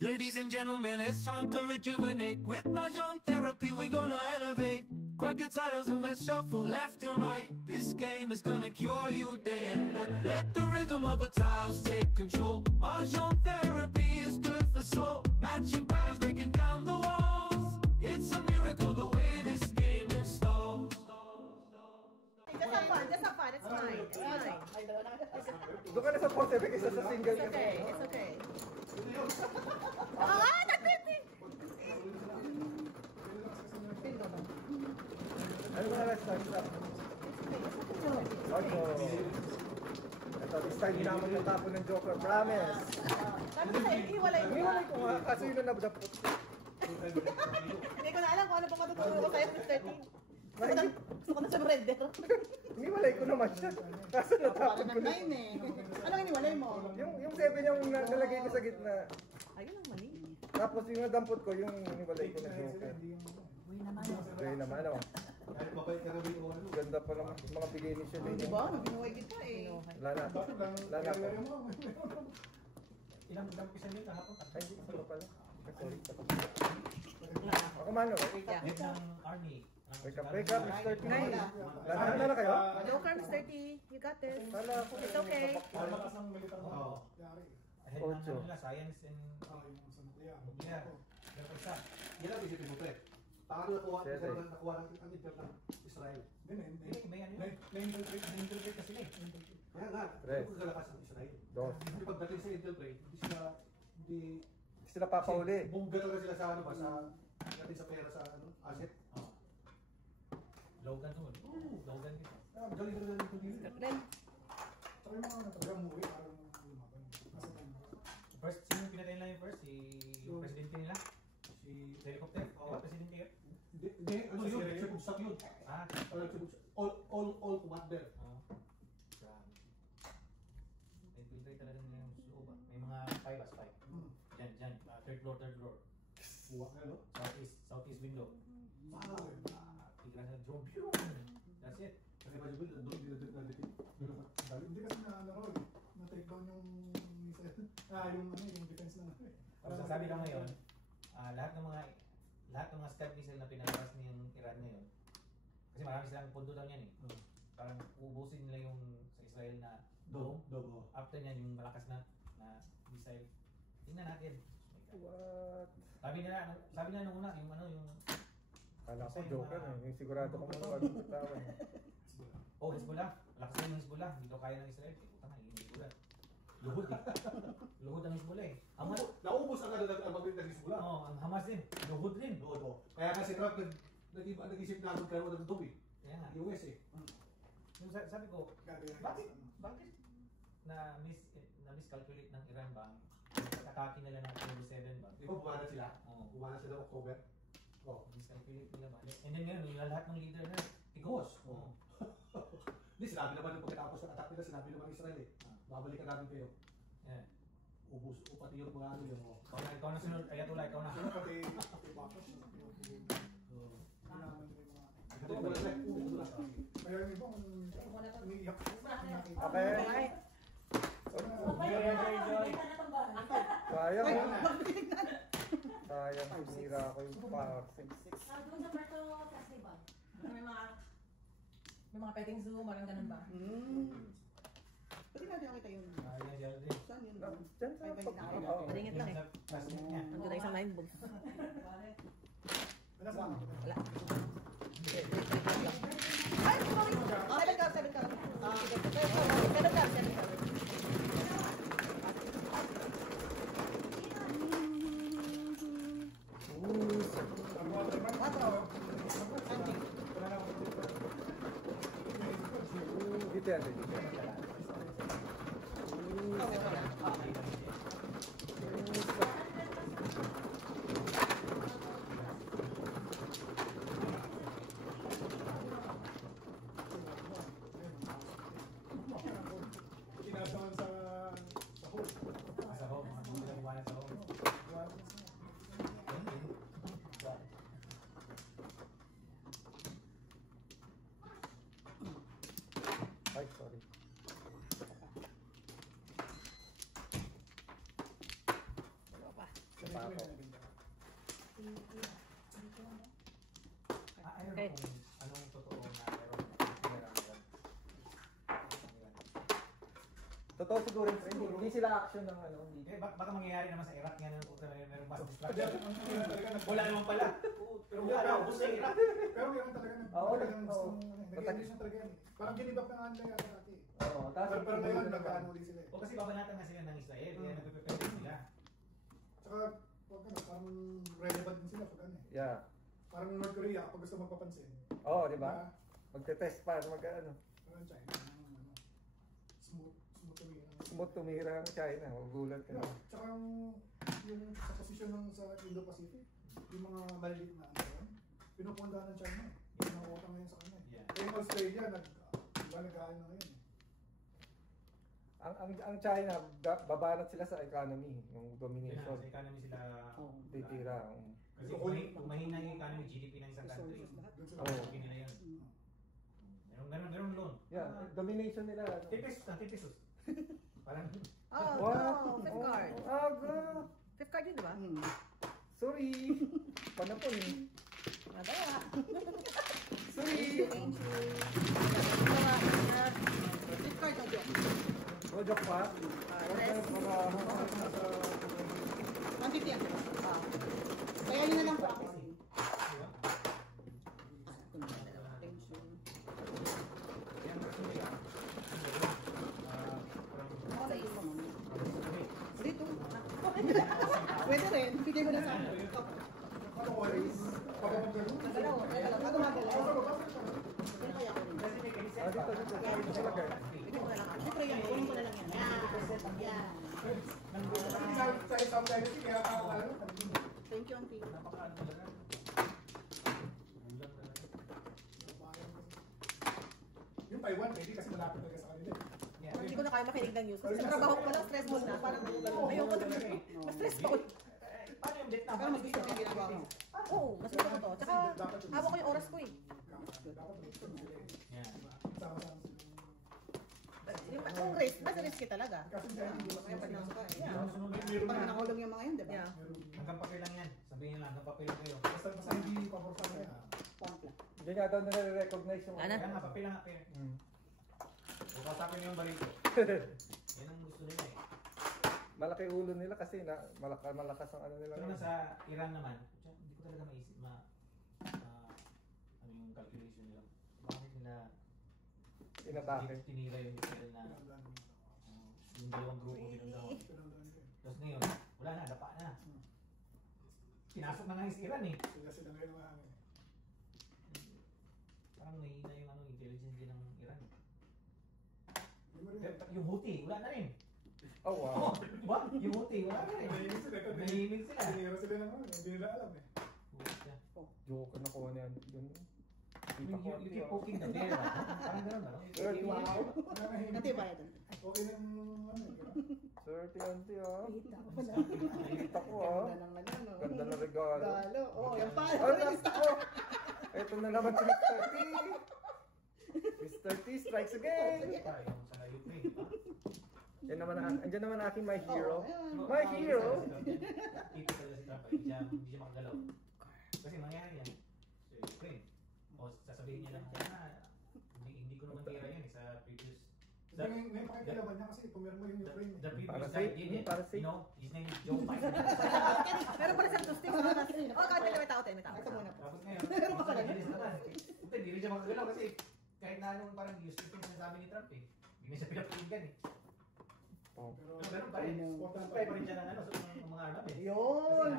Ladies and gentlemen, it's time to rejuvenate. With Mahjong therapy, we're gonna elevate. Grab your titles and let's shuffle left and right. This game is gonna cure you day and night. Let the rhythm of the tiles take control. Mahjong therapy is good for soul. Matching patterns, breaking down the walls. It's a miracle the way this game installs. Just have fun, it's fine. It's fine. Doon ka na sa port, isa sa single. It's okay, it's okay. Ah, nagpiti! Ano ba na start? Also, ito, this time hindi naman natapon ng Joker, promise. Sabi ko sa'yo, hiwalay mo. Hiwalay ko nga, kasi yun ang nabdapot. Hindi ko na alam kung ano pang matuturo ko sa'yo, Mr. T. Gusto ko na sa render. Hiniwalay ko naman siya. Kaso natapon ko na. Anong hiniwalay mo? Yung 7 yung nalagay ko sa gitna. Ayun ang mali. Tapos yung nadampot ko, yung hiniwalay ko na Joker. Uy naman. Okay naman, oh. Ganda pa naman mga bigay ni siya. Di ba? Binuhay kita eh. Lana po. Ilang pisa nyo kahapon? Ay, hindi ko pala. Sorry. Ako man, oh. Yan ng Arnie. Wake up, Mr. T. Lana na kayo? Joker, Mr. T. You got this. Lala ako. It's okay. Malakas ang militar mo. Oo. Ahead ng ano nila, science and nuclear. Pero isa. Yan ang isipin mo, pre. Paano nakuha ng Intel ng Israel? May ano yun? Na-infiltrate kasi sila eh. Kaya nga, Pre. hindi ko kalakas ng Israel. Dos. Hindi pagdating sa Intel, pre, hindi Sila papauli. bungga talaga sila sa ano ba, sa dating sa pera sa ano, asset. Oo. Logan to. Logan dito. Galing na dito dito. Ren. First, sino yung pinatay nila yung first? Yung presidente nila? Si helicopter? Oo, presidente yun? Hindi, ano yun? Sibugsak yun. Ah, All commander. oo. Grabe. Infiltrate talaga nila yung loob. May mga spy. Dyan. Third floor. Buwak na, no? Southeast window. Tigran sa drone. Pew! That's it. Kasi Majibul, doon dinadetect. Hindi kasi na-take down yung missile. Yung defense na Ang sasabi lang ngayon, lahat ng mga Scud missile na pinalabas niyang Iran ngayon, kasi marami silang pondo daw niyan eh. Parang ubusin nila yung sa Israel na dome. Dogo. After niyan, yung malakas na missile. Tingnan natin. What? Sabi nila nung una, yung Kala ko Joker, yung sigurado ko mga magtatawan. oh, Hezbollah. Malakas na yung Hezbollah. Hindi daw kaya ng Israel. Puta nga, yung Hezbollah. Luhod eh. Luhod ang Hezbollah eh. Naubos ang mabit na Hezbollah. Oo, ang Hamas din. Luhod din. Oo. Kaya kasi Trump nag-isip na magkaroon ng dumi. Kaya nga. US eh. Yung sabi ko, bakit na-miscalculate ng Iran ba? Pagkatake nila ng October 7 ba? Di ba bumana sila? Oo. Bumana sila October. Oo. Miscalculate nila ba? And then ngayon, yung lahat ng leader na, tigos. Oo. Hindi, sinabi naman yung pagkatapos ng attack nila, sinabi naman ng Israel eh. Babalikan natin kayo. Yeah. Ubus, pati yung mga ano yung Ikaw na sunod, Ayatollah, ikaw na. pati bakos. ito yung wala lang, ubus na. Kaya yung iba, umiiyak. Okay. Sayang. Sayang, sinira ko yung power 6. Doon sa Puerto Festival. May mga petting zoo, marang ganun ba? Pwede natin nakita yung... Yan, yan din. Saan yun? Diyan sa pag... Paringit lang eh. Sa classmate niya. Nandun na isang line book. Wala saan? Wala. Ay, sorry! 7 ka. Sige, 7 ka. Dito yan, dito. Inasahan sa hole. Sa home, mga hindi lang buwan sa home. Ay, sorry. pa ako. I don't Okay. know kung anong totoo na meron meron dyan. Totoo siguro, hindi sila action ng ano. Hindi. Baka mangyayari naman sa Iraq nga ng meron mass Kaya, destruction. ang talaga nag- Wala naman pala. Pero wala, ubus na Iraq. Pero meron talaga Oo, talagang oo. gustong nag-engage na talaga yan. Parang ginibap na nga nila yata dati. Oo, tapos Pero ngayon, nag-ano din sila eh. O kasi babanatan nga sila ng Israel, kaya nagpe-prepare sila. Tsaka, wag ka na, parang relevant din sila pag ano eh. Yeah. Parang North Korea, kapag gusto magpapansin. Oo, di ba? Ah, Magte-test pa, ano. parang China, ano, smooth tumira. Smooth tumira ang China, magugulat ka. Yeah. Tsaka yung sa posisyon ng sa Indo-Pacific, yung mga maliliit na ano yun, pinupundahan ng China. Yung nakukota ngayon sa kanya. Yeah. Kaya yung Australia, nag-aano na ngayon eh. Ang China, babanat sila sa economy, yung Yun na, domination. sa economy sila. Titira. Kasi kung mahina yung economy, GDP ng isang country, Doon sila. Oo. okay nila yun. Meron loan. Yeah, domination nila. ano. 10 pesos na, 10 pesos. Parang, Oh, Wow! fifth card. Oh, go! Fifth card yun, di ba? Sorry! Panapon eh. Madaya. Sorry! Thank you. Fifth card na dyan. Rojok pa? Rest. Nandito yan, di ba? Kaya yun na lang po ako. Attention. yan gusto nila. Ako na yung mga. Dito. Pwede rin, bigay mo na sa akin. Ano oras? Papapagano? Magalaw, ako magalaw. Yan kaya ko rin. Ah, dito. Dito talaga. Bigyan ko na lang. Siyempre yan, kunin ko na lang yan. Yan. Sa isang legacy, kaya ano? Thank you, Auntie. Napakaano talaga. Yung Taiwan, pwede kasi malapit talaga sa kanila. Yeah. Hindi ko na kaya makinig ng news. Kasi sa trabaho ko pala, stressful na. Parang ayoko na. Mas stressful. Paano yung Vietnam? Pero mas gusto ko yung ginagawa ko. Oo, mas gusto ko to. Tsaka, hawak ko yung oras ko eh. Dapat gusto nila eh. Yeah. Sama-sama sila. Yung risk, mas risky talaga. Kasi dahil hindi Kaya pag nasa ka, eh. Yeah. Pag nakulong yung mga yun, di ba? Yeah. Hanggang papel lang yan. Sabihin nila, hanggang papel lang kayo. Basta hindi paborsa nila. Pampla. Hindi nga daw nare-recognize yung... Ano? Kaya nga, papel lang kayo. Hmm. Bukasapin yung baril ko. Yan ang gusto nila eh. Malaki ulo nila kasi malakas ang ano nila. Pero sa Iran naman, hindi ko talaga maisip ano yung calculation nila. Bakit nila Inatake. tinira yung missile na yung dalawang grupo pinundaw. Tapos ngayon, wala na, dapa na. Pinasok na nga yung Iran eh. Sila ngayon mga hangin. Parang nahihina yung ano, intelligence din ng Iran. Hindi mo rin. Pero yung Houthi, wala na rin. Oh, wow. Diba? Yung Houthi, wala na rin. Nahihimik sila. Nahihimik sila. Tinira sila ng ano, hindi nila alam eh. Puta. Joke na ko niyan. Yun. You keep poking the bear. Parang gano'n ba? Wow. Ante, bayad. Okay lang ano eh. Swerte auntie ah. Kita ko pala. Kita ko ah. Ganda ng ano. Ganda na regalo. Regalo. Oh, yan pa. Oh, nako! Ito na naman si Mr. T. Mr. T strikes again. Pa, yung sa Ukraine. Yan naman, andyan naman aking my hero. Oh, My hero! Tito talaga si Trump, hindi siya makagalaw. Kasi mangyari yan sa Ukraine. O sasabihin niya lang, hindi ko naman tira yan sa previous. Ngayon pakikilaban niya kasi pumirma yung Ukraine. The eh. previous Para guy safe, did it. para safe. You know, his name is Joe Biden. Meron pala siyang tusting. Oh, kahit may tao tayo, may tao. Ito muna po. Tapos ngayon, hindi rin siya makagalaw kasi kahit na anong parang useless yung sinasabi ni Trump eh. Hindi na siya pinapakinggan eh. Oh. Pero Pero pa rin, supply pa rin siya ng ano, ng mga armaments. Yun!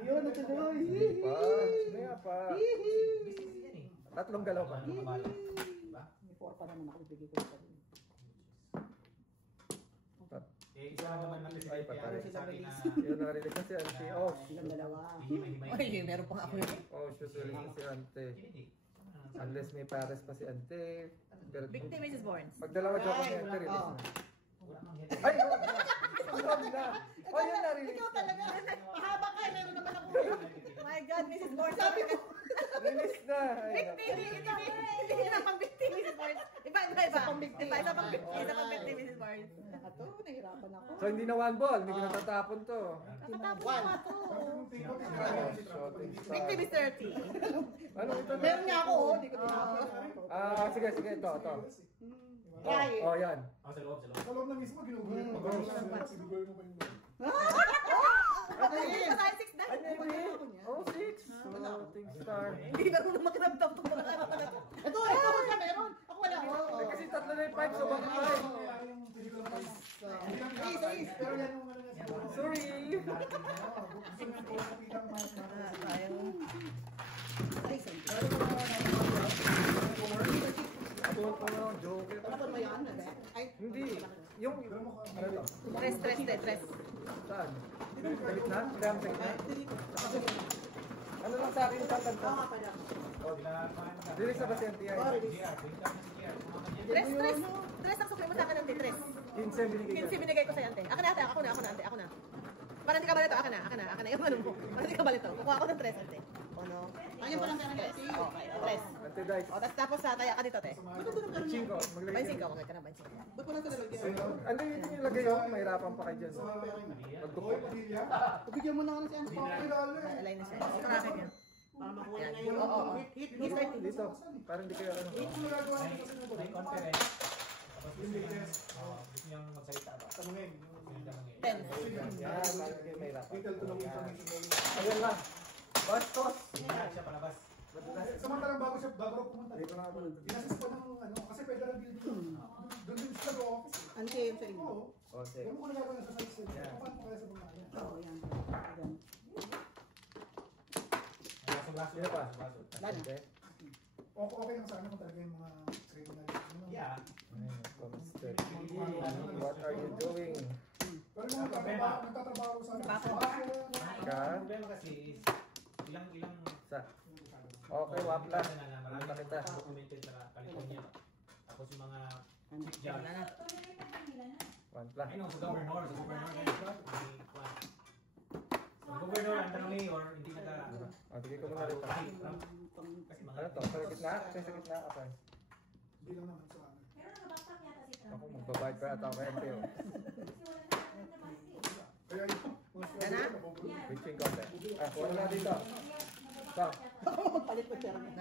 Yun, natuloy! Pa, ano nga pa? Business yan eh. Tatlong galaw pa. Ano mga bala? Diba? May 4 pa naman ako ibigay ko sa kanila. Eh, isa naman na presidente Ay, patay. ang sabi na Yun, narinig na si auntie. Oh, Silang dalawa. hihimay-himay. Ay, meron pa nga ako yun. oh, susunod na si auntie. Hindi. Unless may pares pa si auntie. Big day, Mrs. Barnes. Magdalawa joke Ay, ni auntie, release oh. na. Wala mang yan. Ay, no! Sunog na! Oh, yun na, release Ikaw na. talaga. Mahaba ka, meron naman ako. My God, Mrs. Barnes. Sabi mo. Release na! Ay, Big day, hindi naman big day, Mrs. Barnes. Iba Iba. Isa pang victim. Isa pang victim, Mrs. Mars. Ito, nahirapan ako. So hindi na one ball, hindi ko natatapon to. Nakatapos na to. Shooting Victim is star. 30. Ano ito na? Meron nga ako, hindi ko tinapos. Sige, ito. Try. Oh, yan. Ako sa loob. Sa loob na mismo, ginugulit mo. Sinigulit mo pa yung loob. Ano yun? Patay 6 na. Oh, 6. Shooting star. Hindi na ko na makiramdam itong mga kata na to. Ito, ka meron. Ako wala. Eh, kasi tatlo na yung 5, so bakit 5? Yung physical na Ace. Pero yan yung ano niya. Sorry. Gusto niya po kapitang mas Ay, sorry. Joker. Tapos mo yan, nabe? Ay, Hindi. Yung, ano ito? Tres. Saan? Sa gitna? Kaya sa gitna? Ano lang sa akin sa kanta? nga pala. Lyrics na ba si NTI? Tres ang sukli mo sa akin ng tres. 15 binigay ka. 15 binigay ko sa ante. Ako na. Para hindi ka balito, ako na. Yung ano mo. Para hindi ka balito. Kukuha ako ng tres, ante. O no? Ayun pa lang pera ng Okay, tres. Anti-dice. O, tapos taya ka dito, te. 5. Maglagay Bansing ka. ka, ka na bansing. Ba't mo lang sa lalagyan? Ano yun yung lagay yun? Mahirapan pa kayo dyan. Magdukot. Bigyan mo na nga ng si Ano. Align na siya. Ito na akin yan. Para makuha na yung Oo. hit. Dito. Parang hindi kayo ano. May conference. Tapos gusto niyang magsalita ba? Tanungin. Ten. Yan, parang kayo mahirapan. Detail to ng information. Ayun lang. Bastos. Hindi na siya palabas. Samantalang bago raw pumunta. Dito na ako. Inassist pa ng ano, kasi federal building. Doon din siya sa office. Ano kayo sa inyo? Oo. O, sige. Ewan ko nagagawa sa size. Yan. Paano mo kaya sa mga yan? Oo, yan. Ayan. Baso-baso. Sino pa? Baso. Hindi. Okay lang sana kung talaga yung mga criminal. Yeah. Mr. T, what are you doing? Pero yung nagtatrabaho sa Ka? Ang problema kasi is ilang Sa? Okay, wapla. marami Wapla kita. documented sa California. Tapos yung mga chief judge. Wapla. Ay no, sa governor ang tanong mayor, hindi naka Bigay ko muna rin. kasi Ano to? Sa gitna? Sa gitna? Okay. Hindi lang naman sa amin. Pero nabaksak yata si Trump. Ako, magbabayad pa ata ako MTO. Kaya yun. Gana? Reaching konti. Kuha na dito. So, Magpalit ko siya. 9.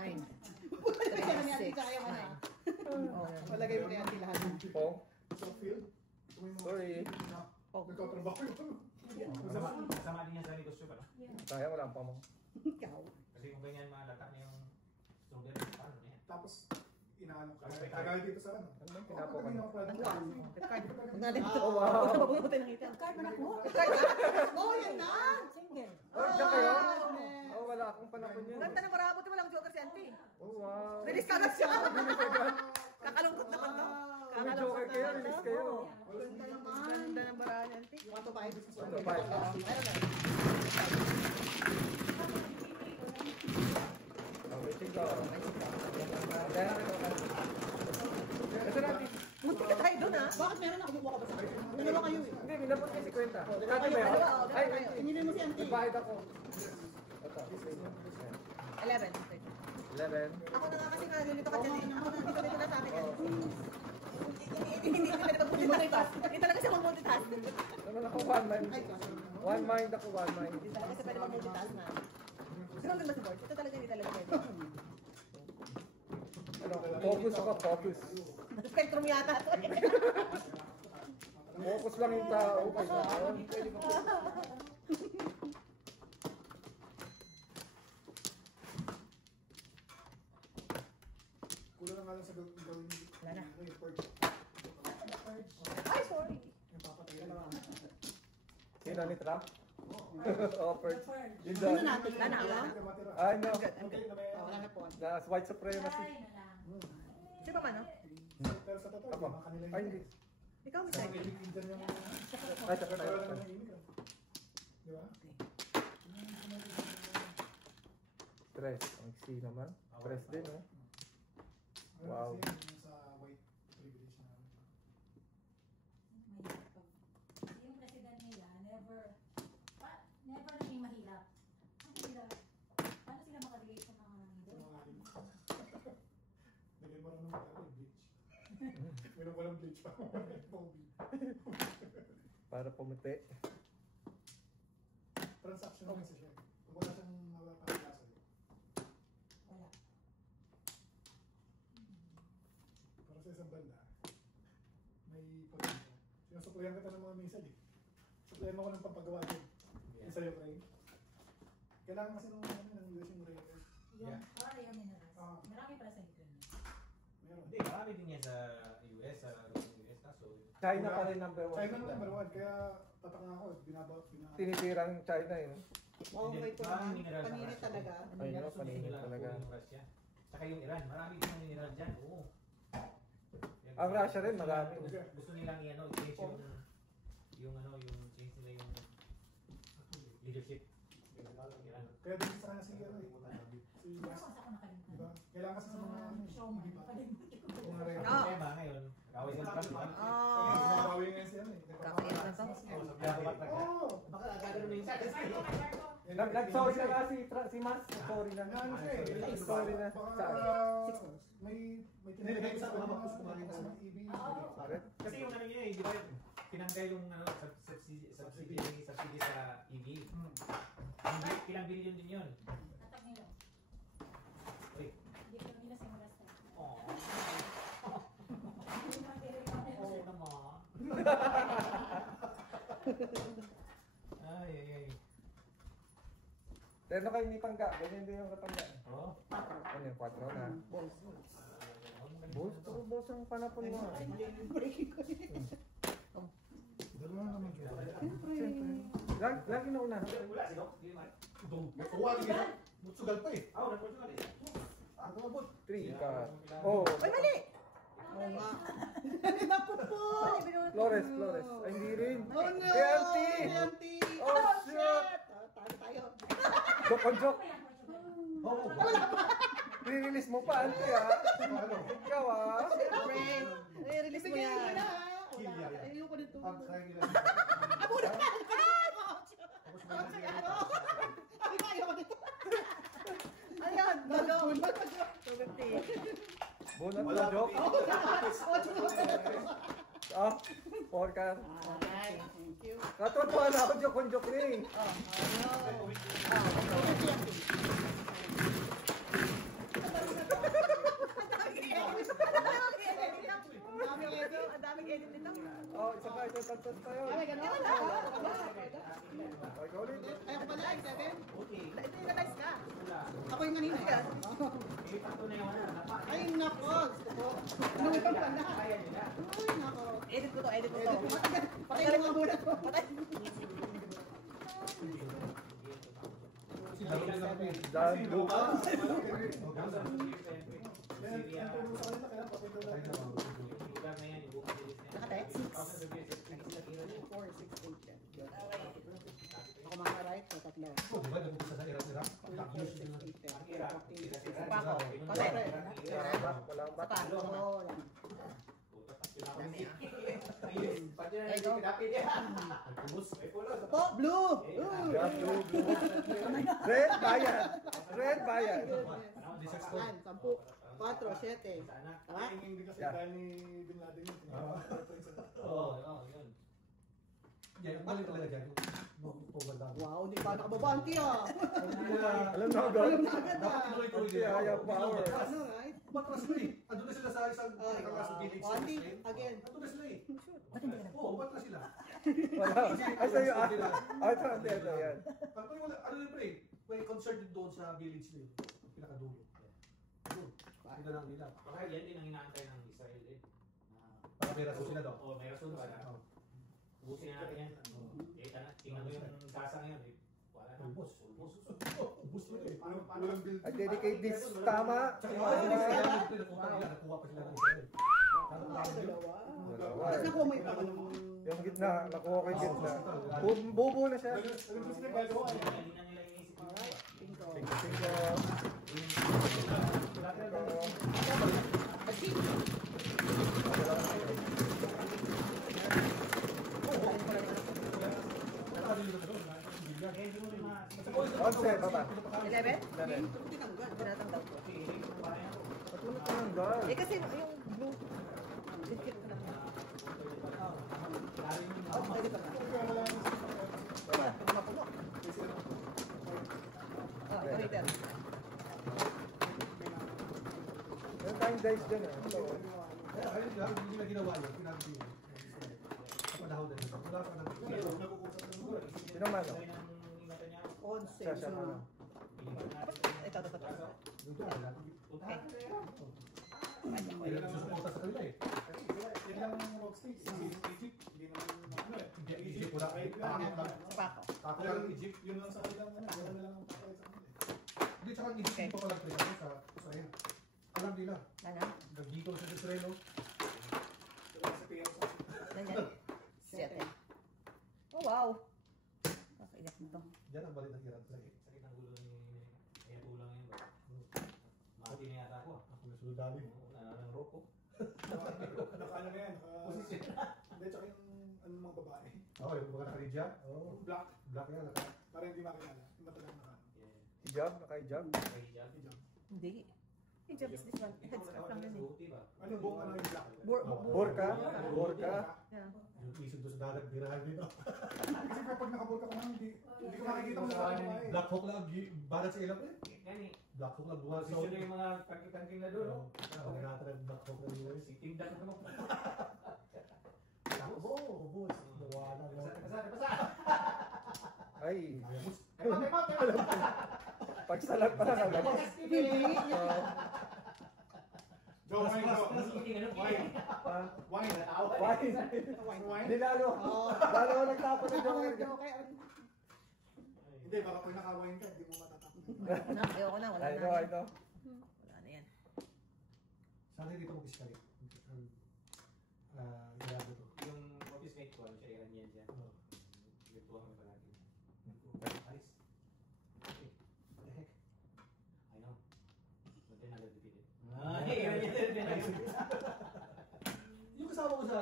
Kaya niya, di kaya mo na. Malagay mo kaya ang lahat. Pong. Sa field. Sorry. Nagtatrabaho yun. Masama din yan sa negosyo pa. Kaya wala pa mo. Ikaw. Kasi kung ganyan malata na yung student, paano na yan? Tapos, inaano ka. Kagaya dito sa ano. Ano bang pinapo ka na? Nalito. Oh, wow. Pabunutin ng itin. Card mo na ko. Oh, yan na! Single. Oh, diyan kayo? Oh, wala akong panahon yun. Ganda ng marabot mo lang joker si auntie. Oh, wow. Release ka na siya. Kakalungkot naman to. May joker kayo, release kayo. Ganda ng bara ni auntie. Yung ato ba? Ito, bye. Oh, waiting ko. Kaya na ito natin. Munti ka tayo doon, ha? Bakit meron ako? Bubuka ka ba sa akin? Dalawa kayo eh. Hindi, minapot kasi kwenta. Dati ba yun? Ay, Hinili mo si Auntie. nagbayad ako. Ito. 11. 11. Ako na nga kasi nalilito ka dyan. Ako na dito na sa akin. Hindi ka pwede mag-multitask. Hindi talaga siya mag-multitask. Naman ako one mind. One mind ako, one mind. Hindi talaga siya pwede mag-multitask na. Sino ang ganda si Board? Ito talaga hindi talaga pwede. Ano, focus ako, focus. Spectrum yata ito eh. Focus lang yung tao. Pwede ko. Kulang na nga lang sa gawin Wala na. yung purge. Ay, sorry. Yung papatay. Sino ni Trump? Offered. Yun Sino doon. natin? Wala na, wala na. Matira. Ay, no. Oh, wala na po. Na white supremacy. Try na lang. Sino pa man, no? Pero sa totoo, Ako. yung mga kanila Ay, hindi. Ikaw, Miss Sa Ivy. mga Indian yung Ay, saka pero tayo. wala naman yung immigrant. Di ba? Tres. Ang si naman. Tres din, oh. Wow. Kasi yung sa white privilege na Mahirap pag- Yung president nila, never naging mahirap. Ang hirap. Paano sila makarelate sa mga nandito? Naging marunong mag-bleach. Meron ko lang bleach pa. Para pumuti. Transaction kasi siya. Kung wala siyang mapapakita sa'yo. Wala. Para sa isang banda, may pag-ibig. Sinusuklayan kita ng mga minsan eh. Suklayan mo ko ng pampagawa din. Yung sa'yo, Craig. Kailangan kasi ng US yung rare. Yung, Yeah. yung minerals. Ah. Marami para sa Ukraine. Meron. Hindi, marami din yan sa US, sa US kaso. China pa rin number 1. China ang number 1, kaya tatak nga ako, Tinitirang China yun. Oo, Hindi, may maraming mineral sa panini Russia. talaga. Ay, no, Gusto panini nila talaga. yung Russia. Saka yung Iran, marami din ang mineral dyan. Oo. Ang Russia rin, marami. Gusto nilang i-change yung change nila yung leadership. Iran. Kaya din sa kanya si si Pero Gas. kasi ako nakalimutan. Diba? Kailangan kasi sa mga Showman, hindi ba? nakalimutan ko. Mga rare. Ang problema ngayon, kaway sa Trump. Kaya sumabawi ngayon siya eh. Kakaiyak na to. Oo! Baka agad mo na yung sakit. Nag-sorry na nga si Mas. Sorry na. Ano siya eh. Sorry na. Baka may Nilagay ko sa mga bakos kumain sa sa EB. Kasi yung ano yun eh, di ba? Tinanggal yung subsidy sa EV. Ilang billion din yun. Atak nila. Uy. Hindi ko nila sa Rasta. Oh. Hindi naman kailangan. Oo naman. Ay. Pero kayo ni Pangga. Ganyan din yung katangga. Oh. Ano yung 4 na? Boss ang panapon mo. Dalawa na naman siya. Lagi na una. Wala si Doc. Uwa niya. Mutsugal pa eh. Oh, nagpunta ka. Ako abot. 3 ka. Oh. Ay, mali! Oo nga. Napot po! Flores. Ay, hindi rin. Oh no! Realty! Realty! Oh, shit! Tayo. Joke. Oo. Re-release mo pa, Ante, ha? Ikaw, ha? Siyempre. I-release mo yan. Kilya yan. Ayoko nito. Ang try nila. Abuna! Tapos may nila. Ay, ayaw ko nito. Ayan, balon. 250. Bonus na joke. Ah, 4 ka. Alright, thank you. Natutuwa na ako joke niya eh. Ang daming edit nito. Oh, isa pa tayo. Ay, ganun. Okay, go ulit. Ayaw ko pala, 7. Okay. Ito yung na-nice ka. Ako yung kanina. Eh, takto na yung ano. Ay, nako. Gusto ko. Nung pa pala. Kaya nila. Uy, nako. Edit ko to. Patay mo nga muna to. Si David na namin. Dan Lucas. Naka-text? 4, 6, 8. Ako mga right, so tatlo. Oh, di ba? Nag-umpisa sa Iraq? 2, 4, 6, 8, 10, 14, 15. Pa ako. Patay. Walang Pa. bat. Oo, wala. Po, blue! Just blue. Red bayad. Red bayad. Yan, 10, 4, 7. Tama? Hindi kasi Yeah. dahil ni Bin Laden yun. Oo, yun. Yan, mali talaga dyan. Mag-over lang. Wow, hindi pa nakababanti ah. Alam na agad. Dapat tuloy-tuloy Kasi ayaw power. Ano, right? Matras na eh. Andun na sila sa isang Ay, sa village. sa Banti, Israel. again. Andun na sila eh. Oo, matras sila. Wala. Ay, sa'yo. Ay, ito. Yan. Ano wala, ano yun pre? May concert din doon sa village nila. Pinakadulo. Doon. Tingnan lang nila. Baka yan din ang inaantay ng Israel eh. Para may rason sila daw. Oo, may rason sila. Ubusin na natin yan. Eh, tingnan mo yung Gaza ngayon eh. Wala na. Ubus. Ubus na eh. Paano yung build? I dedicate this. Tama. Tsaka yung mga sila nakuha pa sila ng Israel. Dalawa. Dalawa. Tapos nakuha mo yung pangalan mo. Yung gitna. Nakuha ko yung gitna. Bubo na siya. Hindi na nila inisip yung Alright, bingo. Tingko. Onse, baba. 11? Tinanggal. Tinatanggal ko. Ba't mo natananggal? Eh kasi yung blue. Dikit ko lang. Lalim yung Oh, pwede pa ba? Wala. Mapuno. Oh, operator. Meron tayong dice dyan eh. Ito. Kaya ayun lang, hindi nila ginawa yun. Pinagdi yun. Sa panahon na yun. Wala pa nang Sino man o? Onse. Siya siya man. Ito. Hindi na susuporta sa kanila eh. Yan lang ang Rocksteady. Egypt, hindi naman ano eh. Hindi, Egypt wala. Pako. Tako lang Egypt. Yun lang sa kanilang ano, wala na lang ang pakay sa kanila. Hindi, tsaka Egypt hindi pa palang play sa Israel. Alam nila. Ano? Nagdito sa Israel, no? Sila sa PM sa Ganyan. 7. Oh, wow. Okay, yak mo to. Diyan ang balik ng Iran. Sakit ang gulo ni kaya tulang yun ba? Mati na yata ako ah. Ako na sunod dami. Wala ng roko. Naka-ano na yan, hindi, tsaka yung ano mga babae. Oo, yung mga naka-ridya. Oo. Black, Black yan, naka. para hindi makilala. Yung matagal naka. Hijab? Naka-hijab? Hijab. Hindi. Hijab is this one. Headscarf lang yun eh. Ano buong ano yung black? Burka? Burka? Yeah. Yung isog doon sa dagat, birahan dito. Kasi kapag nakaburka ka naman, hindi ko makikita mo sa babae. Black Hawk lang, balat sa ilaw. Yan eh. Black Hawk lang, buwan sa Gusto na yung mga tangking na doon. Oo, nakatrend Black Hawk lang yung US. Tindak na mo. Ako, boss. Nawala na. Pasa. Ay. Ayos. Pagsalat pa lang agad. Go, wine, go. Wine. Wine. Wine. Hindi lalo. Lalo nagtapon ng Joker. Hindi, baka pag naka-wine ka, hindi mo matatapon. Ayoko na, wala Ay, na. ito. Wala na yan. Sana dito mag-iskali. Gayado to. Yung office mate ko, siya Iranian dyan. Nagtuwa kami palagi. Ayos. Okay. What the heck? I know. But then I got defeated. Yung kasama ko sa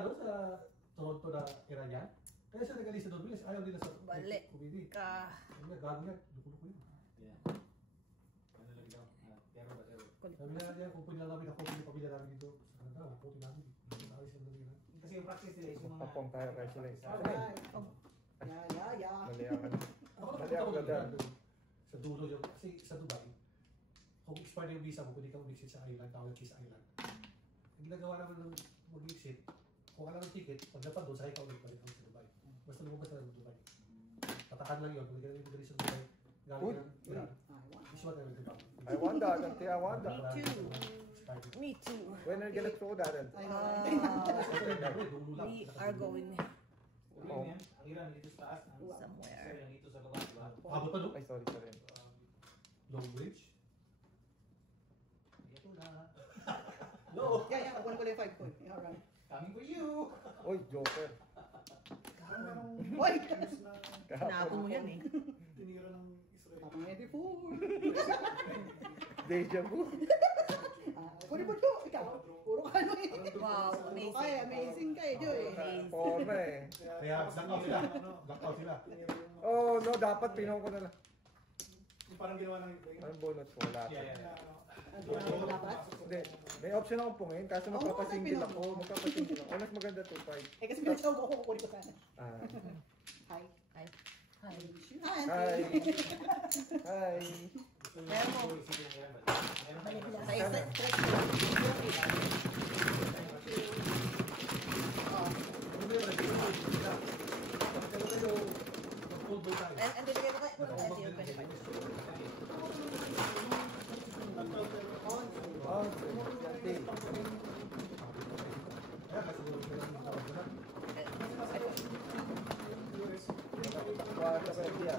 Toronto na Iranian, kaya siya nag-alisa doon bilis, ayaw nila sa Bali. comedy. Ka. Ano gago yan, luko-luko yun. Yeah. Ano lang daw? Pero ba pero? Sabi na niya, kung pwede lang namin ako, yung pamilya namin dito, sa Canada, ako namin. Ayos yung nila. Kasi yung practice nila is yung mga... Papong tayo kay sila. Alright. Mali ako. Ako Mali ako ganda. sa dulo yung, kasi sa Dubai, kung expired yung visa mo, pwede kang mag-exit sa island, tawag Kiss Island. Ang ginagawa naman ng mag-exit, kung alam ng ticket, pag dapat doon, sakay ka ulit pa rin sa Dubai. Basta lumabas na ng Dubai. Patakan lang yun, kung hindi ka rin sa Dubai, galing ng Iran. Isuot na yung Dubai. I want that. Auntie, I want that. Me too. Me too. When are you gonna throw that in? We are going Ulo yan. Ang Iran dito sa taas. Ang somewhere. Israel dito sa baba. Diba? Abot pa doon? Ay, sorry. Long Bridge? Ito na. No! Yeah, kukunin ko lang yung 5 point. Yeah, alright. Coming for you! Oy, Joker. Oy! Kahapon. Naapon mo yan eh. Tinira ng Israel. Ready for. Deja vu. Kunin mo to. Ikaw. Puro ka ano eh. Wow, amazing. Ay, amazing ka eh, Joy. Forma eh. Kaya blackout sila. Blackout sila. Oh, no. Dapat pinaw ko na lang. Yung parang ginawa ng Ukraine. Anong bonus? Wala. Yeah. Dapat? Hindi. May option akong pungin. Kaso magpapasingil ako. Magpapasingil ako. Mas maganda 2-5. Eh kasi pinasawag ako kukunin ko sana. Ah. Hi. Hi. Hi. Hi. Hi. Meron mo. Sa isa. And bigay ko kayo. Yung 25. Oh, ganti. Bata ka siya.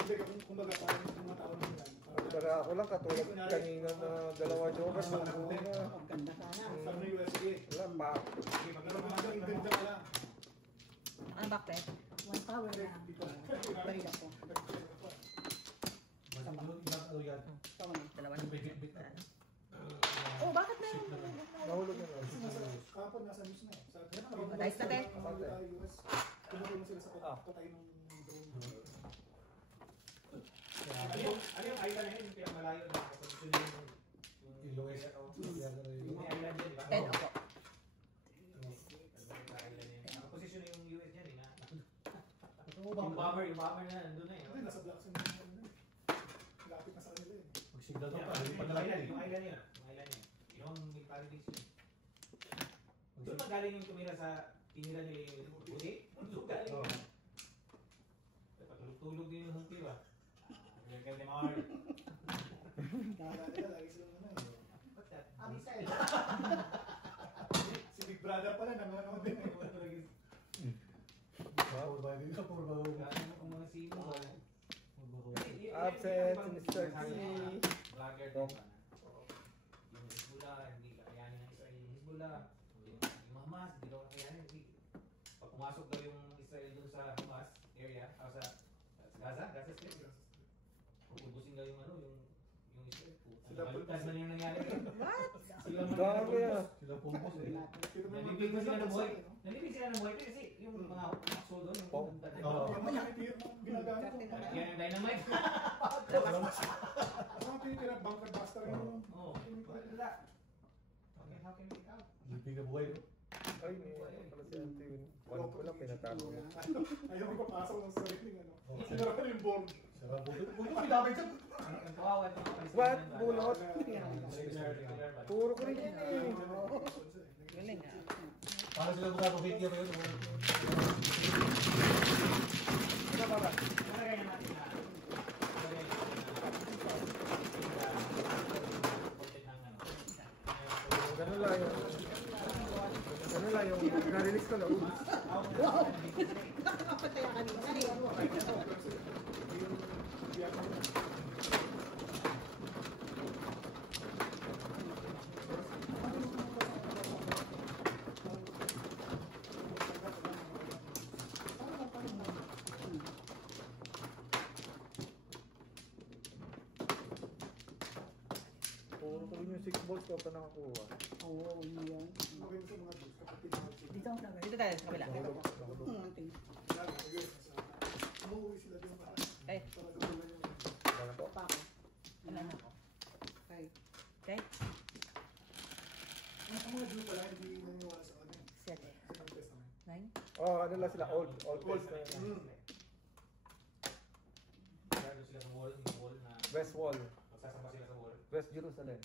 Hindi, kumbaga parang yung mga tao nila. Para ako lang katulad kanina na dalawa Joker. Sumbong na. Ganda sana. Sa mga USDA. Wala pa. Pero magandang ganda ka lang. Ano back then? One power na. Balik ako. Dalawa na. Oh, bakit meron? Nahulog na lang. Kapag nasa news na eh. Dice na, te. US. tumutulong sila sa patay ng drone. Ano yung island na yun? Yung pinakamalayo na posisyon Yung lowest. yung island yun, di ba? Ten, opo. Ang posisyon yung US dyan, eh. Yung Yung bomber na nandun na eh. Kasi nasa black zone na lapit na sa kanila eh. Mag-signal ka pa. Yung Hindi pa nalagay. island yun. Yung military base yun. Doon pa galing yung tumira sa tinira nila yung buti. Doon galing yun. Patulog-tulog din yung humpi ba? Welcome to Mar. Kala nila lagi silang ano eh. What's that? Amisay. Si Big Brother pala nanonood din eh. Power ba? Hindi ka power ba? Gano'n kung mga sino ba? Absent si Mr. T. Vlogger din ba? Yung Hezbollah, hindi kakayanin ng Israel yung Hezbollah. Yung Hamas, hindi daw kakayanin. Pag pumasok daw yung Israel dun sa Hamas area, o sa Gaza Strip. Pupusin daw yung ano, yung Israel. Nakaligtas na yung nangyari. What? Sila man Dami ah. Sila pulbos eh. Nalibig sila ng buhay. Nalibig sila ng buhay kasi yung mga akso doon, yung Oh. Yung mga tinitira ng ginagamit ko. yan yung dynamite. Mga tinitira bunker buster yung Oo. Wala. Okay, how can we get out? Lipig na buhay. No? Ay, may ano pala si Ate yun. Wala ko lang pinatago niya. Ayaw ko papasok ng sariling ano. Sinara ko yung board. Sarap po. Huwag mo pinamay siya. Ang kawawa itong Palestinian What? ba? Bunot? Regular ba? Puro ko rin yun eh. Galing ah. Para sila mga kapit niya ngayon. Ano ba ba? Kaya natin na. Ganun lang yun. Ganun lang yung na-release ko na. Wow! Nakakapatay ka kanina. Puro ko rin yung 6 balls ko pa nakakuha. Oo, yun yan. Maganda sa mga juice kapag tinawag sila. Dito ako na. Dito tayo sa kabila. Umuwi sila din para. Okay. Para gawin yung Ano to? Pa ako. Ano na ako? Okay. Okay? ang mga Jew pala hindi naniniwala sa ano. Sete. Sa New Testament. Nine? Oh, ano lang sila? Old Testament. Lalo sila sa wall, yung wall na West Wall. magsasama sila sa wall. West Jerusalem.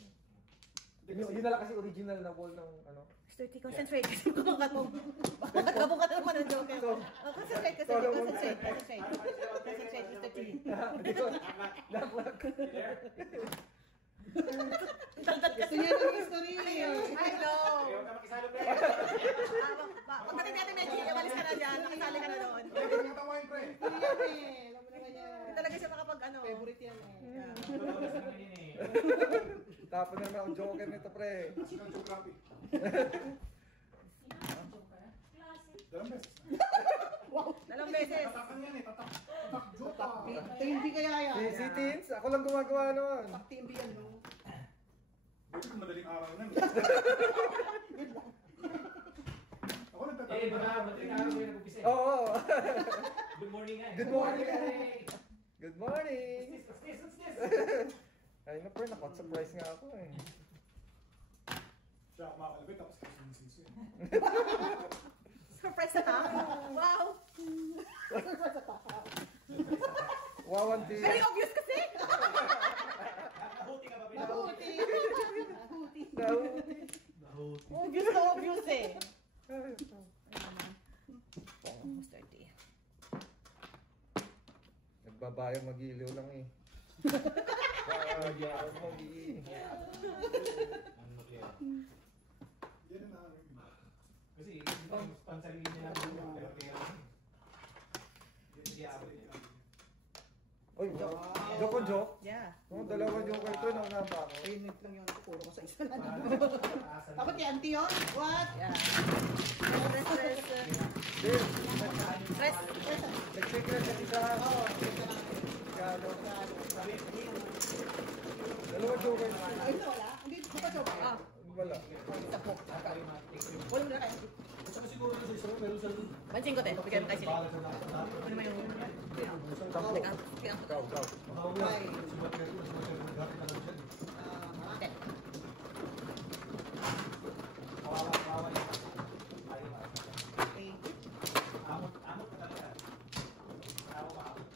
Yun na lang kasi original na wall ng ano. Mr. T, concentrate kasi kumakat mo. Magkabong ka naman ng joke. Concentrate kasi. Concentrate. Concentrate, Mr. T. Hindi ko. Nakmak. Gusto niya ng history. Hello. Ayaw ka makisalo pre. Pagdating natin medyo, umalis ka na dyan. Nakisali ka na doon. Pwede mo tawain, pre. Hindi yan eh. Alam mo naman yan. Talaga siya makapag ano. Favorite yan eh. Matulas na naman yun eh. Tapon na ako joker nito pre. National Geographic. Dalang beses. Dalawang beses. Tatakan yan eh. Tatak joke pa. Hindi kaya yan. Si Teens, ako lang gumagawa noon. Team yan, no? Buti kung madaling araw na. Ako Eh, nagtatanong baka na. madaling araw kayo nag-umpisa eh. Oo. Good morning nga eh. Good morning. Hey! Good morning. What's this? What's this? Ay na pre, surprise nga ako eh. Siya kumakalabit tapos kasi yun. Surprise na ta. Wow. Wawan T. Very obvious kasi. Nakahuti ka ba? Nahuti. Nahuti. Nahuti. Obvious na obvious eh. Mr. T. Nagbabayang mag-ilaw lang eh. Bayang mag-ilaw. Ang nuclear. Yan ang nakarinig. Kasi yung pansarili nila ng pero hindi aabot niya. Oy, joke? Yeah. Oh, dalawa joke ito, nauna pa ako. Ayun lang yun. Puro ko sa isa lang. Dapat kay auntie yun? What? Yeah. Press. Then, Press. nag-secret kasi sa ako. Gano. Dalawa joke ito. Ay, wala. Hindi ko pa joke. Ah. Wala. Isa po. Tayo ma-take Wala mo na kayo. Saka siguro sa isa, meron siyang... Pansin ko, te. Bigyan mo tayo sila. Bahala sa lahat. Ano naman yung... Tampo. Teka. Ikaw. Mahawala. Si Mateo, si Mateo, grabe ka lang dyan. Te. kawawa yung tayo ma. Okay. Amot ka talaga. Tao ka amot.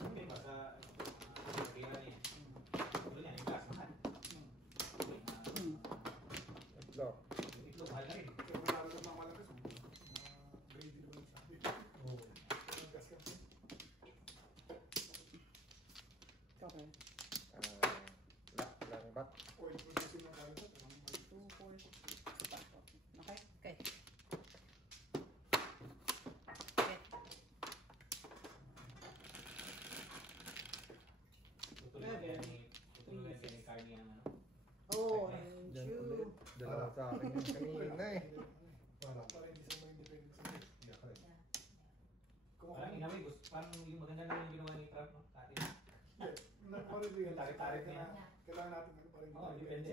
Hindi ba sa pera niya? Ito niya, yung gas mahal. Itlog. Yung itlog mahal na rin. Kaya wala rin mga malakas. Grade naman yung sabi. Oo. Gas ka. Okay. Langbat. Oil producing ng kain. 2, 4, 6, 8. Okay? Okay. Okay. Tutuloy na din yung karne ng ano. Oh, Diyan and ulit. Dalawa sa akin yung kanina eh. Para. Para hindi sa mga independent sa akin. Yeah, correct. Parang inawi, parang yung maganda na yung ginawa ni Trump, no? Dati. Parang Tarik-tarik niya. kailangan natin parang Oo, depende.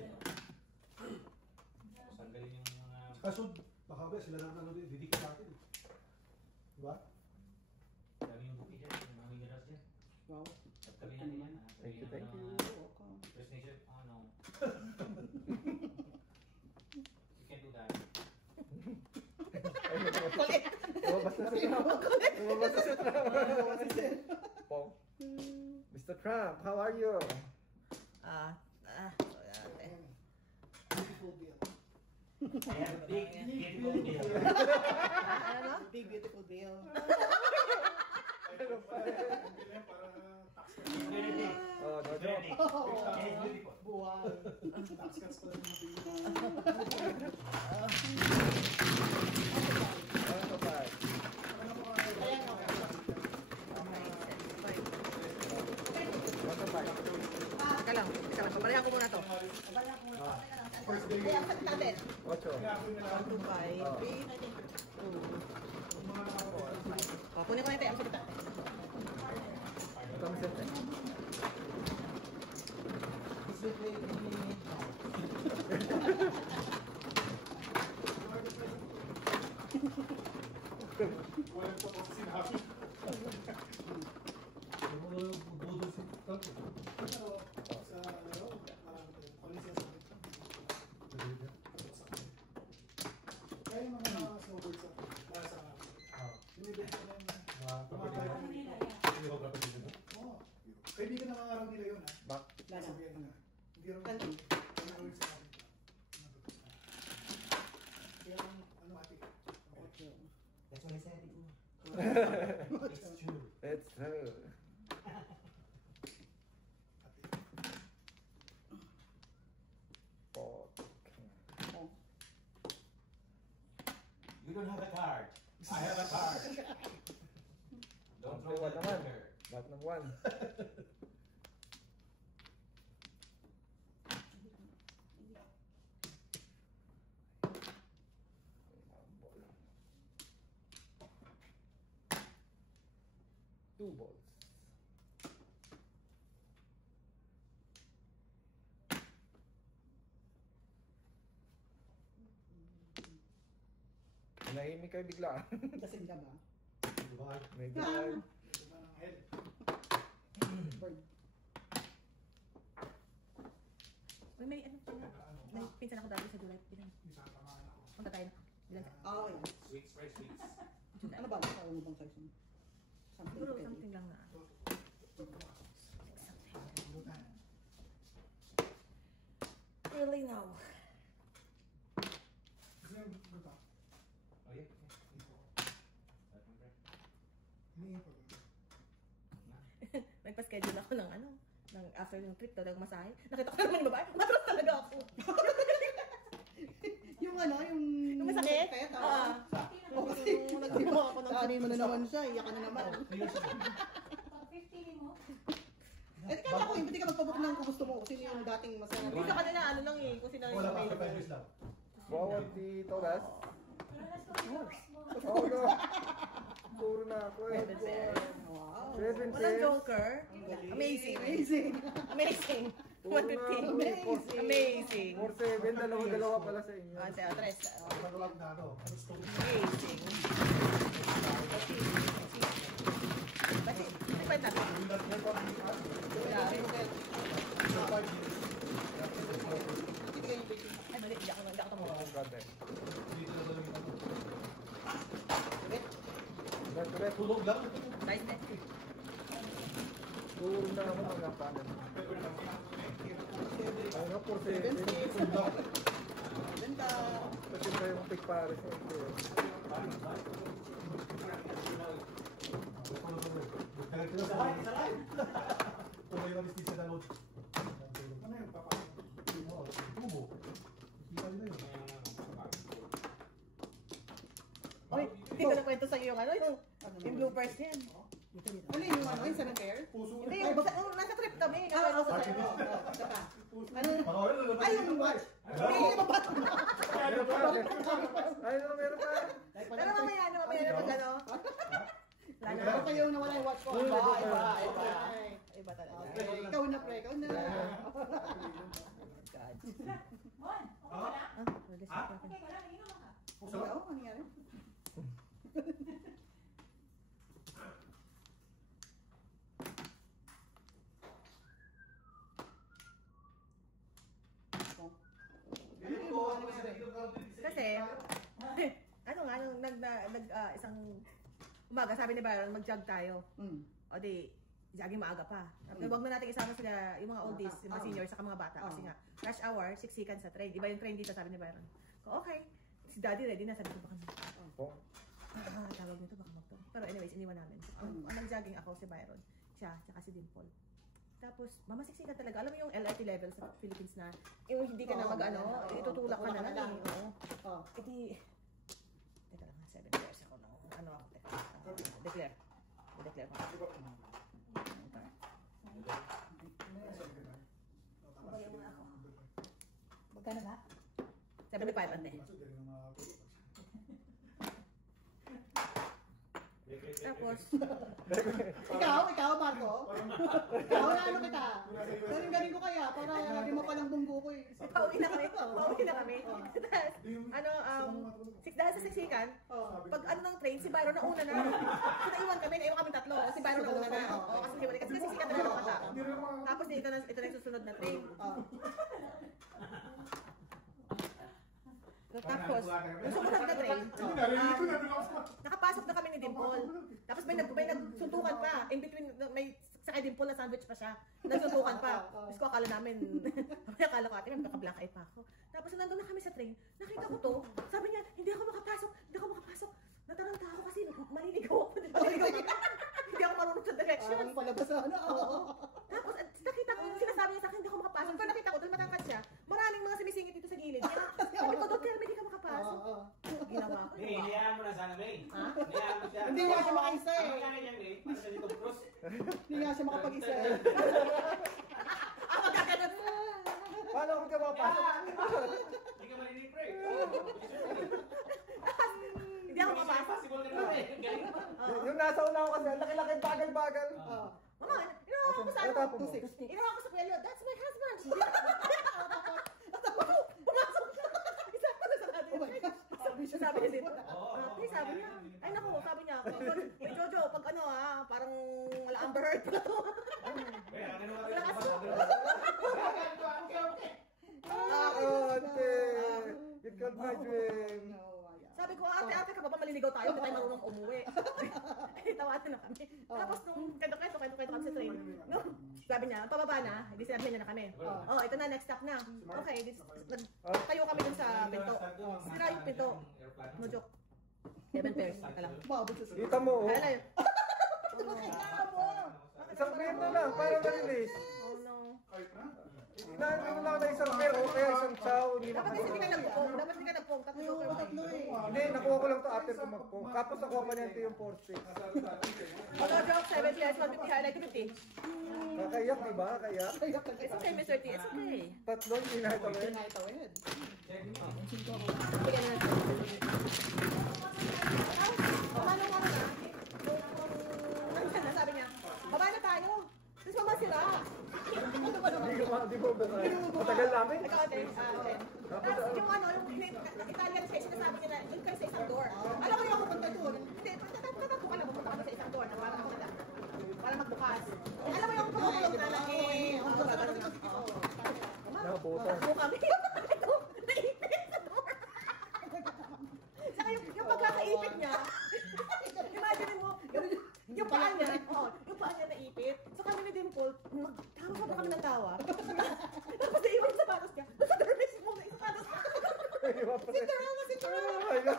Sanggalin yung mga... Kaso, baka ba sila naman ano, didikit sa atin. Diba? Dami yung buki dyan, yung mga minerals dyan. wow. Tabi natin yan. Thank you. Welcome. First Nation, oh no. You can do that. Kulit. Lumabas na si Trump. Lumabas na si Trump. Pong. Mr. Trump, how are you? beautiful bill. I have a big, beautiful deal. Ano? Big beautiful bill. Bill para tax cuts. Very big. Oh, no Very joke. big. It's beautiful. Buwal. Tax cuts pala ng bill. Ano ba? Ayan, okay. Ano ba? Teka lang. Pabalihan ko muna to. First day. Kaya sa tabi. 8. Kaya ako yung 1, 2, 5, 3, 2, 4, 5. O, kunin ko na ito. Ang sakita. Ito ang sente. walang pa po sinabi. Yung mga budol si Trump. Pero sa ano, marami tayo. Police sa kaya yung mga snowboard sa para sa binibenta na yung Mga property mga nila. Ano nila yan? Hindi ba property nila? oo. Kaibigan ng mga araw nila yun ha. Back. Sabihan nila. Hindi rin Ano? ulit sa akin. Kaya ano ate? Okay. That's what I said. It's true. It's true. You don't have a card. I have a card. Don't throw What the naman? joker. Back ng 1. Two balls. Nahimik kayo bigla. Kasing ka ba? Diba? Medyo Ito na ng head. Bird. Uy, may ano pala. May pinsan ako dati sa July. Bilang. Minsan tamaan ako. Punta tayo na. Bilang. Oo, yan. Sweets, fresh sweets. Ano ba? Ano bang size mo? Something Siguro pwede. something lang na. Really now. Gusto niyo buta? Oh yeah. Hindi pa. Nagpa-schedule ako ng ano, ng afternoon trip, talagang masahe. Nakita ko naman yung babae, matros talaga ako. Yung ano, yung... Yung masakit? Ah. Oo, kasi nung nagtimo ako ng Kanin mo na naman siya, iyakan na naman. Pag 15 mo, Eh, kaya ako, hindi ka magpabook ng kung gusto mo. Sino yung dating masarap? Hindi sa kanila, ano lang eh, kung sino yung Wala pa, available. 5 years lang. bawal si Toras. pero let's go to the Oh no. Puro na ako eh. Wow. 7 Walang joker. Amazing. Amazing. Amazing. 150. Amazing. 4-7, dalawa pala sa inyo. Ah, sa tres. Nag-log na ano. Ano stone? Amazing. Basi, hindi pa natin. Ay, mali. Hindi ako tumuha. Tulog lang. Nice, eh. Tulog na ako mga panan. Ano, 4-7. Benta. Kasi pa yung pick pares. Tuloy na business na load. Ano yung papasok? Tubo. Kita nila yun. Uy, hindi ko na kwento sa'yo yung ano, yung bloopers yan. Ano yung ano, yung cemetery? Puso. Hindi, nasa trip kami. Ano sa sa'yo? Ano? Ay, yung watch. Hindi, ba ba? Ay, no, meron pa. Pero mamaya na pag ano. Pero kayo na wala yung watch ko. Iba talaga. Ikaw na, pre. Ikaw na. Mon, okay ka lang? Okay ka lang, inom ka. Oo, ano nangyari? Kasi, ano nga, isang umaga, sabi ni Byron, mag-jog tayo. O di, jogging maaga pa. Huwag na natin isama sila, yung mga oldies, yung mga seniors, saka mga bata. Kasi nga, rush hour, siksikan sa train. Iba yung train dito, sabi ni Byron. Okay, si Daddy ready na, sabi ko baka tawag nito, baka magto. Pero anyways, iniwan namin. Ang nag-jogging ako, si Byron, siya, tsaka si Dimple. Tapos, mamasiksikan talaga. Alam mo yung LRT level sa Philippines na, yung hindi ka na mag-ano, itutulak ka na lang eh. Oo. Iti, teka lang, 7 years ako nung, ano ako, teka, declare ko. Magkano ba? 75 ante. Tapos, Ikaw, Marco? Ikaw na ano kita? Galing ko kaya, para lagi mo palang bunggo ko eh. pauwi na kami. Tapos, dahil sa siksikan, pag ano ng train, si Byron na una na. So, naiwan kami tatlo. Si Byron na una na. Kasi siksikan na lang bata. Tapos, ito na yung susunod na train. Tapos, yung sumunod na train, nakapasok na kami ni Dimple. Tapos may nagsuntukan pa. In between, may sakay Dimple na sandwich pa siya. Nagsuntukan pa. Tapos ko akala ko ate, may magkaka-black eye pa ako. Tapos nandun na kami sa train, nakita ko to. Sabi niya, hindi ako makapasok. Nataranta ako kasi maliligaw ako. Hindi ako marunong sa direction. Palabas na ano. Tapos nakita ko, sinasabi niya sa akin, hindi ako makapasok. Pero nakita ko, doon matangkad siya. Maraming mga sumisingit dito sa gilid. Sabi ko, Dr. May, hindi ka makapasok. Ginawa ko. May, hinihaan mo na sana, May. Hinihaan mo siya. Hindi nga siya makaisa eh. Ang nangyari niya, May, para sa dito cross. Hindi nga siya makapag-isa eh. Magkakaroon. Paano kung ka mapasok? Hindi ka marinig, pre. Hindi ako makapasok. Possible ka naman, eh. Galing. Yung nasa una ko kasi, ang laki-laki, bagal-bagal. Mama, inawa ko sa Ano tapos mo? Inawa ko sa kuya, that's my husband. Pumasok siya. Isa pa na sa natin. Sabi niya dito. Sabi niya, ay naku, sabi niya, Jojo, pag ano parang wala Amber Heard pala to. Ate! You killed my dream. Sabi ko, ate ka ba maliligaw tayo? Hindi tayo marunong umuwi. Tawanan na kami. Tapos nung kwento kami sa train. No, sabi niya, pababa na. Hindi sinabi niya na kami. Ito na, next stop na. Okay, tayo kami dun sa pinto. Sira yung pinto. No joke. Kevin Perez, ka lang. Kita mo, oh. Kaya yun. Isang beer na lang, para ma-release. Oh no. Inaano lang na isang beer, o kaya isang chow. Dapat kasi hindi ka nagpong. Tapos Tatlo eh. Hindi, nakuha ko lang to after ko magpong. Tapos nakuha pa niya ito yung 4-6. no joke, 7 PS, 150, highlight 50. Kakayak, diba? Kakayak. It's okay, Mr. T. It's okay. Tatlo, hindi na ito. Tinatawid. Bigyan na natin. Paano nga na? Sabi niya, baba na tayo. Tapos mama sila. Hindi mo ba? Cinderella!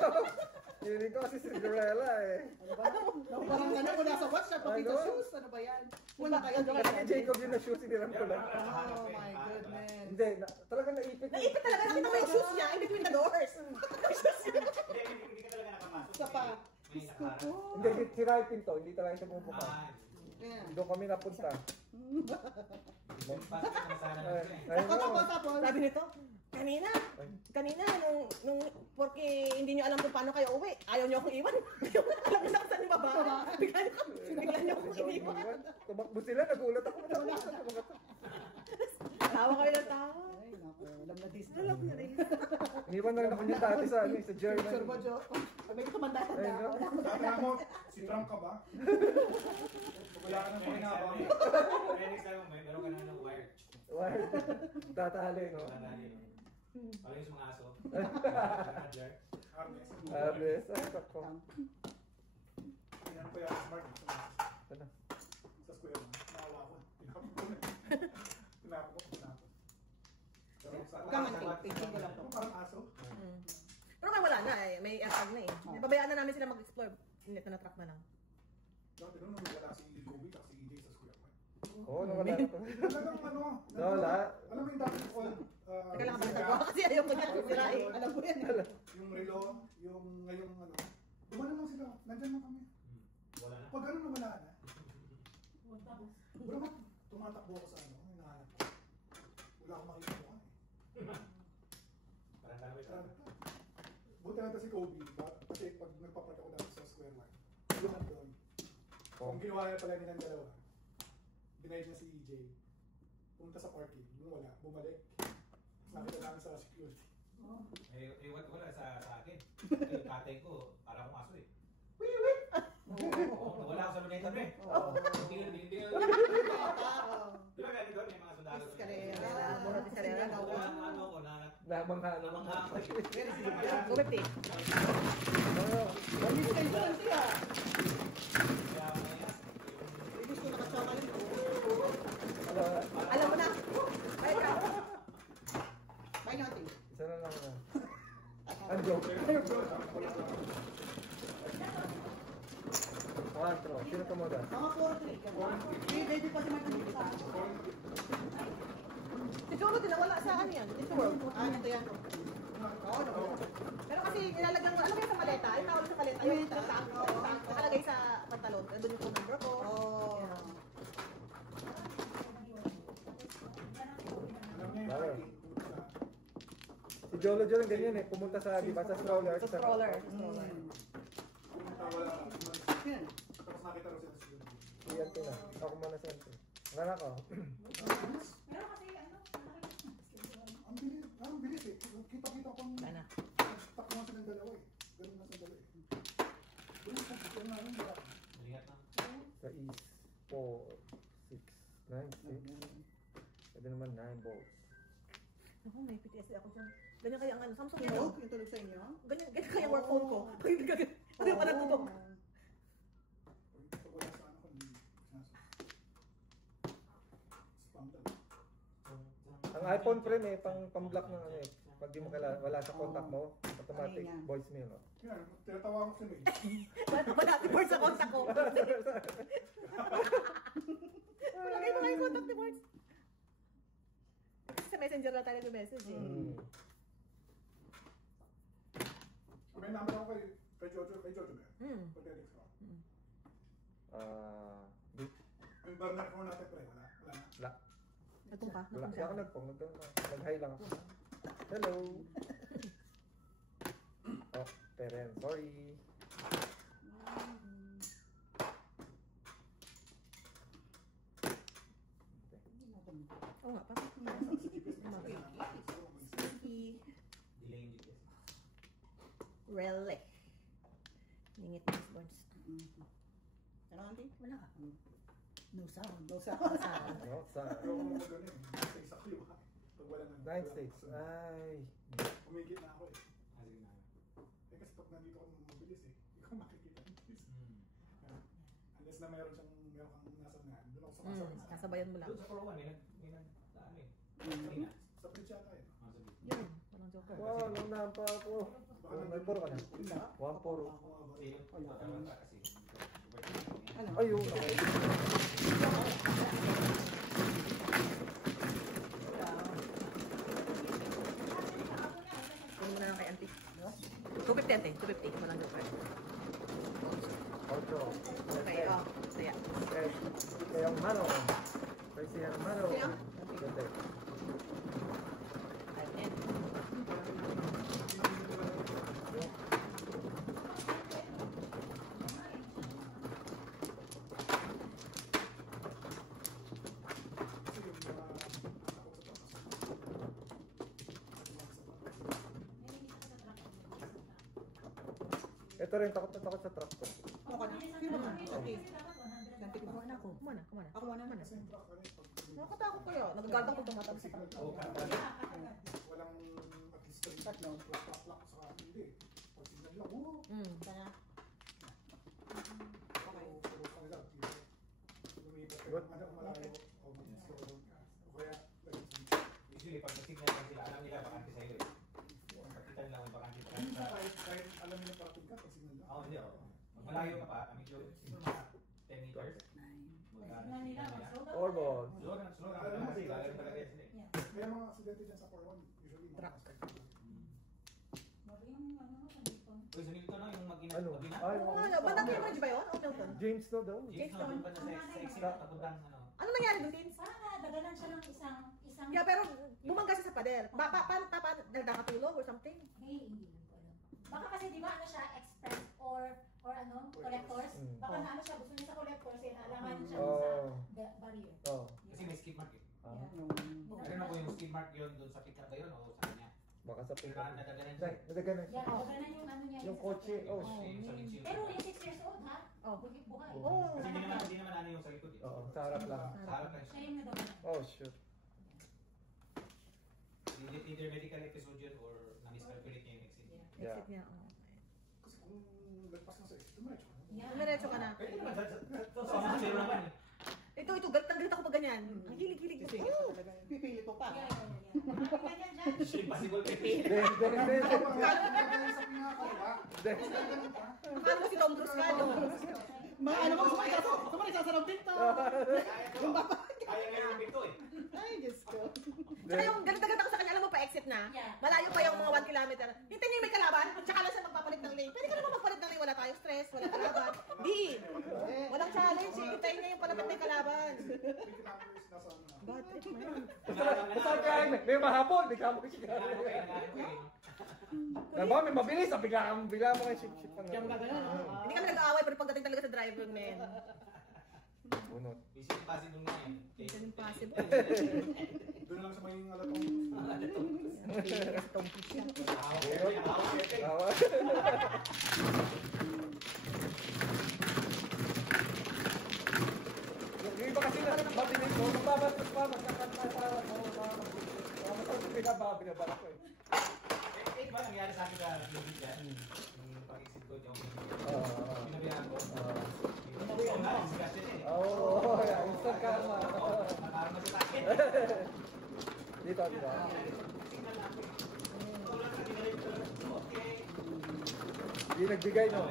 Hindi ko kasi Cinderella eh. Ano ba? Parang ano ko nasa watch na papito shoes. Ano ba yan? Wala kayo. Kasi Jacob yun na shoes, hiniram ko lang. Oh my goodness. Hindi, talagang naipit. Naipit talaga. Nakita mo yung shoes niya in between the doors. Hindi ka talaga nakapasok. Isa pa. May nakaharap. Hindi, sira yung pinto, hindi talaga siya bumubuka. Yeah. Doon kami napunta. Pasok na sana lang siya. Ayun Tapos. Sabi nito, kanina, nung porque hindi nyo alam kung paano kayo uwi, ayaw nyo akong iwan. Ayaw na alam na saan yung baba. Bigla nyo akong iniwan. Tumakbo sila, nagulat ako. Tawa kayo ng tawa. Ay, naku. Alam na this. Alam na rin. Iniwan na rin ako niya dati sa Jerry. Picture mo, Jo. May kamandahan na ako. Tama mo, si Trump ka ba? Wala ka nang pakinabang. Kaya next time mo, meron ka na ng wire. Tatali, no? Tatali, no? Parang yung mga aso. Handler. Yes, ay, sakto. Tingnan ko yung smart. Sa square mo. Naawa ko. Tinapos ko. Huwag kang anting. Picture ko lang to. Parang aso. Pero kaya wala na eh, may airtag na eh. Babayaan na namin sila mag-explore. Net na truck na lang. Dati nung wala si Kobe at si EJ sa square mo. Oo, nawala na to. Talagang ano. Nawala. Alam mo yung dati old. Teka lang kapalitan ko kasi ayaw ko na sirain. Alam ko yan. Yung relo, yung ngayong ano. Dumana lang sila. Nandyan lang kami. Wala na. Pag ano nawala na. Bro, tumatakbo ako sa ano. Hinahanap ko. Wala akong makita mo Parang dami ka. Buti na si Kobe. Kasi pag nagpapark ako dati sa square line. Lumat doon. Ang ginawa niya pala nilang dalawa. Binayad niya si EJ. Pumunta sa parking. Wala. Bumalik. Nakita namin sa security. Wala sa akin. Yung tatay ko, para akong aso eh. Wait! Oo, wala ako sa luneta pre. Hindi. Di ba ganito doon, may mga sundalo doon. Karera. Mura Karera. Ano ako, Namangha namangha ako. 250. Hindi kayo doon siya. Kaya may Gusto nakatsaka rin. Alam mo na. Bye ka. Bye natin. Isa na lang na. Ang joke. Quatro. Sino tumoda? Mga 4-3. Pwede pa si Martin dito sa akin. Siguro din wala sa ano yan. It's world. Ito yan. Pero kasi nilalagyan ko, alam mo yung sa maleta? Yung tawag sa maleta, yung tank. Nakalagay sa pantalon. Doon yung phone number ko. Alam niya yung parking. Si Jolo lang ganyan eh. Pumunta sa, di ba, sa stroller. Sa stroller. Pumunta wala. Yan. Tapos nakita rin sila sa security. Iyan ko na. Ako muna sa ito. Nganak ko. Pero kasi ano, Ang bilis eh. Kita-kita pang Sana. stuck naman silang dalawa eh. Ganun na sa dalawa eh. Bilis na. Yan na yun. Lihat na. Sa East 4, 6, 9, 6. Pwede naman 9 volts. Ako, may PTSD ako dyan. Ganyan kaya ang ano, Samsung yun. Tulog? Yung tulog sa inyo? Ganyan kaya work phone ko. Pag hindi ka ganyan. Ano pa natutok? Pag wala sa ano ko, hindi sinasabi. Spam lang. Ang iPhone pre may pang-block ng ano eh. Pag di mo wala sa contact mo, automatic Kanina. voicemail. No? Yan, tinatawa ko si May. Wala si Bart sa contact ko. Lagay mo nga yung contact ni Bart. Sa messenger lang tayo nag-message eh. May number ako kay Jojo ba yan? Pag-text ko. Yung burner ko natin pre, wala na. Wala. Nagpong ka? Wala. Kaya ako nagpong. Nag-hi lang ako. Hello. Oh, Peren. Sorry. Oo nga, pa. Delay yung GPS. Really? Ningit na Miss Barnes. Ano, auntie? Wala ka. No sound. No sound. No, sa Pero kung mag ano eh, sa isa ko yung pag wala na. 9 states. Ay. Umigit na ako eh. Sige na. Eh kasi pag nandito ako mabilis eh, hindi ko makikita yung bilis. Unless na meron kang nasa na, doon ako sa kasama. Kasabayan mo lang. Doon sa Pro 1, may nagdaan eh. Kanina. Sa bridge yata eh. Sabi. Yun, walang joke. Wow, nung nampa ako. May puro ka na. 1-4. Ayun. Kunin mo na lang kay auntie. 250 ante, 250. Walang joker. 8. Okay, oh. Saya. Kaya ang mano. Kaya siya ang mano. Siya? Ganda. 5-10. Ito rin, takot na takot sa truck ko. Ako na. Sino ba? Okay. Ganti ko na ako. Kumana, kumana. Ako muna. Nakatakot kayo. Nagaganda ko tumatag sa truck. Walang at least tatlo, plak sa hindi. Pag signal lang, Kaya. okay. Puro ka lang. Lumipat ka ng malayo. O kaya, Usually, pag nag-signal lang sila, alam nila bakante sa'yo eh. Pagkita nila kung bakante ka. kahit alam nila parating ka, pag signal lang. Oo, hindi oh. Pag malayo ka pa, medyo mga 10 meters. All balls. Slow na, kasi lalim talaga yan sila eh. Kaya mga aksidente dyan sa 4-1, usually mga truck. Uy, sa Milton no, yung mag-ina. Ano? Mag-ina? Ay, Oo nga, bandang Cambridge ba yun? O Milton? James na daw. James no, doon pa na sa exit, papuntang ano. Ano nangyari dun, James? Parang dagalan siya ng isang Yeah, pero bumangga siya sa pader. Paano nagkakatulog or something? hindi ko alam. Baka kasi di ba ano siya, express or ano, collectors? Baka na ano siya, gusto niya sa collectors, eh, alangan siya sa barrier. Oh. Kasi may skid mark eh. Ah. Pero na po yung skid mark yun doon sa pickup ba yun o sa kanya? Baka sa Pero pika. nadaganan siya. Nadaganan siya. Yeah, dagalan yung ano niya. Yung kotse. Oh, Sa windshield. Pero yung 6 years old ha? Oh. Buhay. Oh. Kasi hindi naman ano yung sa likod eh. Oo, sa harap lang. Sa harap lang siya. Siya yung nadagalan. Oh, shoot. Either medical episode yun or na-miscalculate niya yung exit niya. Yeah. Exit niya, oh. Kasi kung lagpas na sa exit, dumiretso ka na. Yeah. Dumiretso ka na. Pwede naman, sa mga zero naman eh. Ito, galit na galit ako pag ganyan. Ang hilig-hilig. Oh! Pipili ko pa. Yeah. Ganyan dyan. Impossible eh. Then, Sa pinakakaliwa. Paano mo si Tom Cruise ka, no? Mga ano mo, sumali sasarap pinto. Kaya nga yung pinto eh. Ay, Diyos ko. Tsaka yung galit na galit ako sa kanya, alam mo pa exit na. Yeah. Malayo pa yung mga 1 kilometer. Hintayin niya yung may kalaban, tsaka lang siya magpapalit ng lane. Pwede ka naman magpalit ng lane, wala tayong stress, wala kalaban. Di! Walang challenge eh. Hintayin niya yung palapit may kalaban. Bad trip mo yan. Saan ka? May mahapon. May kamo siya. Diba, may mabilis. Bigla mo kayo shit pang Kaya magagano. Hindi kami nag-aaway, pero pagdating talaga sa driver, men. Bunot. Mission impossible nga eh. Mission impossible. Doon lang sa may alatong. Tom Cruise yan. Tawa. Yung iba kasi na mabilis mo. Magbabastos pa. Magkakanta sa binabalak ko eh. Eh, diba nangyari sa akin sa Philippines yan? Yung pag-exit ko, yung pinabayaan ko. Oo nga, discussion eh. Oo, instant karma. Nakarama sa akin. Dito. Hindi nagbigay, no?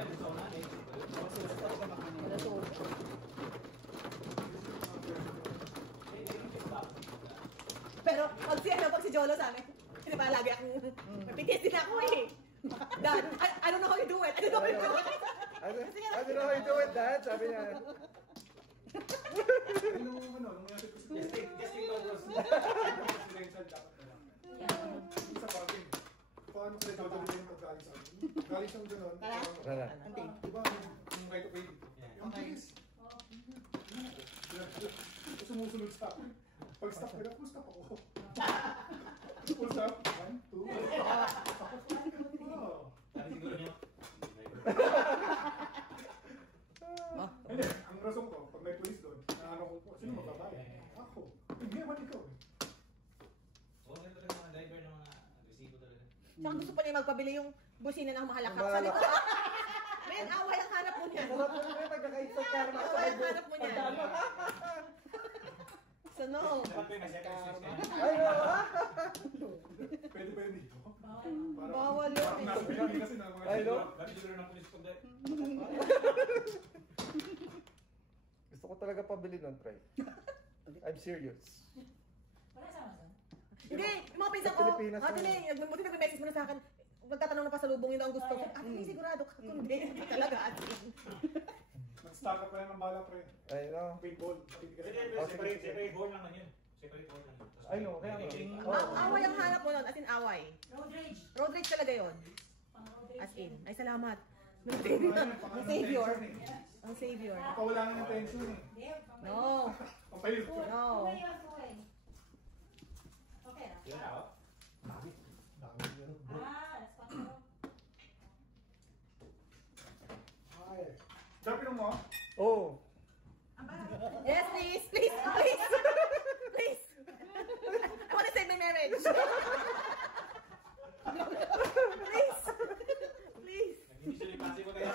Pero pag si Jolo sa amin, di ba lagi akong napitis din ako eh. Dad, I don't know how you do it. I don't know how you do it. I don't know how you do it, Dad. Sabi niya. Nung nangyari ko sa Just take photos. presidential dapat na lang. Isa parking. Paano sila dadali yung paggaling sa akin? Galing siyang gano'n. Tara. Diba, yung right of way. Yung bilis. Sumusunod sa akin. Pag stop ka na, full stop ako. Full stop. 1, 2. Wow. Sabi siguro niyo. Hindi, ang rason ko, pag may police doon, naano ko po, sino magbabayad? Ako. Hindi naman ikaw eh. Oo, ganito talaga mga driver ng mga resibo talaga. Saka gusto pa niya magpabili yung busina ng mahalakak. Sabi ko, men, away ang hanap mo niyan. Sarap mo yung pagkaka-instant karma. Away ang hanap mo niyan. So no. Dapat ko yung nasa exercise ka. Ay, no. Pwede ba yun dito? Bawal yun. Nasa Pilipinas kasi na mga Ay, no? Dami siguro ng pulis pag Gusto ko talaga pabili nun, Try. I'm serious. Wala sa Amazon. Hindi, yung mga pinsan ko, Pilipinas ate na. buti nag-message mo na sa akin, magtatanong na pasalubong yun ang gusto ko. Hindi sigurado ka, kundi hindi talaga ate. Nag-stock up ka lang ng bala, pre. Ay, no. Paintball. Separate hole lang yun. Separate hole lang yun. Ay, no. Kaya nga. Away ang hanap mo nun, as in away. Road rage. Road rage talaga yun. Pang road rage. As in, ay salamat. Ang savior. Ang savior. Pakawala nga ng tension eh. Hindi, pang No. Pampalit. No. Umayiwas mo eh. Okay na. Yun na, oh. Dami yun, bro. That's fun. Ay. Drop mo? Oh. Yes, please, please, please. Please. I want to save my marriage. Please. Please. Nag-initially passive ko kayo.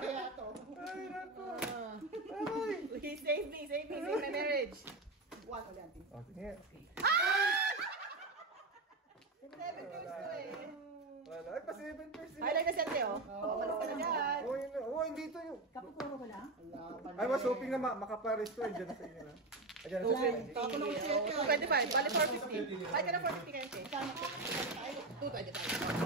Kaya to. Ay, nako. Please save me my marriage. One ulit. Oh, sige. 7 years ko eh. Wala. Ay, pa 7%. Ay, like na siya, Teo. Papalis ka na dyan. Oh, yun. Oh, hindi ito yun. Kapupuro ko lang. I was hoping na makapares to. Andiyan na sa inyo na. Andiyan na sa inyo. Tapos nung siya. 25, bali 450. Ay, ka na 450 kayo, Teo. 225.